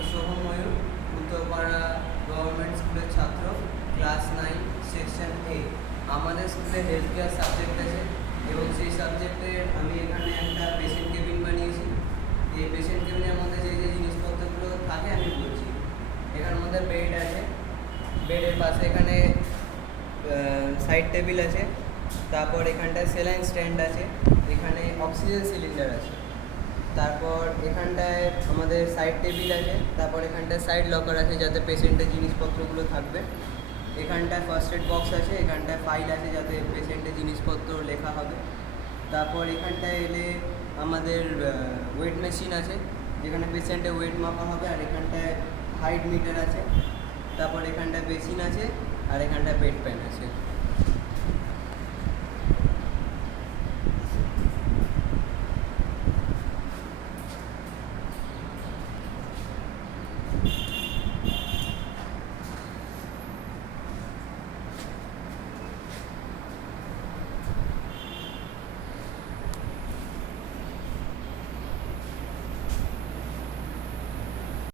আমি শোভম ময়ূর, উত্তরপাড়া গভর্নমেন্ট স্কুলের ছাত্র, ক্লাস 9 সেকশন এ। আমাদের স্কুলে হেলথ কেয়ার সাবজেক্ট আছে এবং সেই সাবজেক্টে আমি এখানে একটা পেশেন্ট কেবিন বানিয়েছি। এই পেশেন্ট কেবিনের মধ্যে যে যে জিনিসপত্রগুলো থাকে আমি বলছি। এখানের মধ্যে বেড আছে, বেডের পাশে এখানে সাইড টেবিল আছে, তারপর এখানটায় সেলাইন স্ট্যান্ড আছে, এখানে অক্সিজেন সিলিন্ডার আছে, তারপর এখানটায় আমাদের সাইড টেবিল আছে, তারপর এখানটায় সাইড লকার আছে যাতে পেশেন্টের জিনিসপত্রগুলো থাকবে। এখানটায় ফার্স্ট এড বক্স আছে, এখানটায় ফাইল আছে যাতে পেশেন্টের জিনিসপত্র লেখা হবে। তারপর এখানটায় এলে আমাদের ওয়েট মেশিন আছে যেখানে পেশেন্টের ওয়েট মাপা হবে, আর এখানটায় হাইট মিটার আছে। তারপর এখানটায় বেসিন আছে, আর এখানটায় বেড প্যান আছে।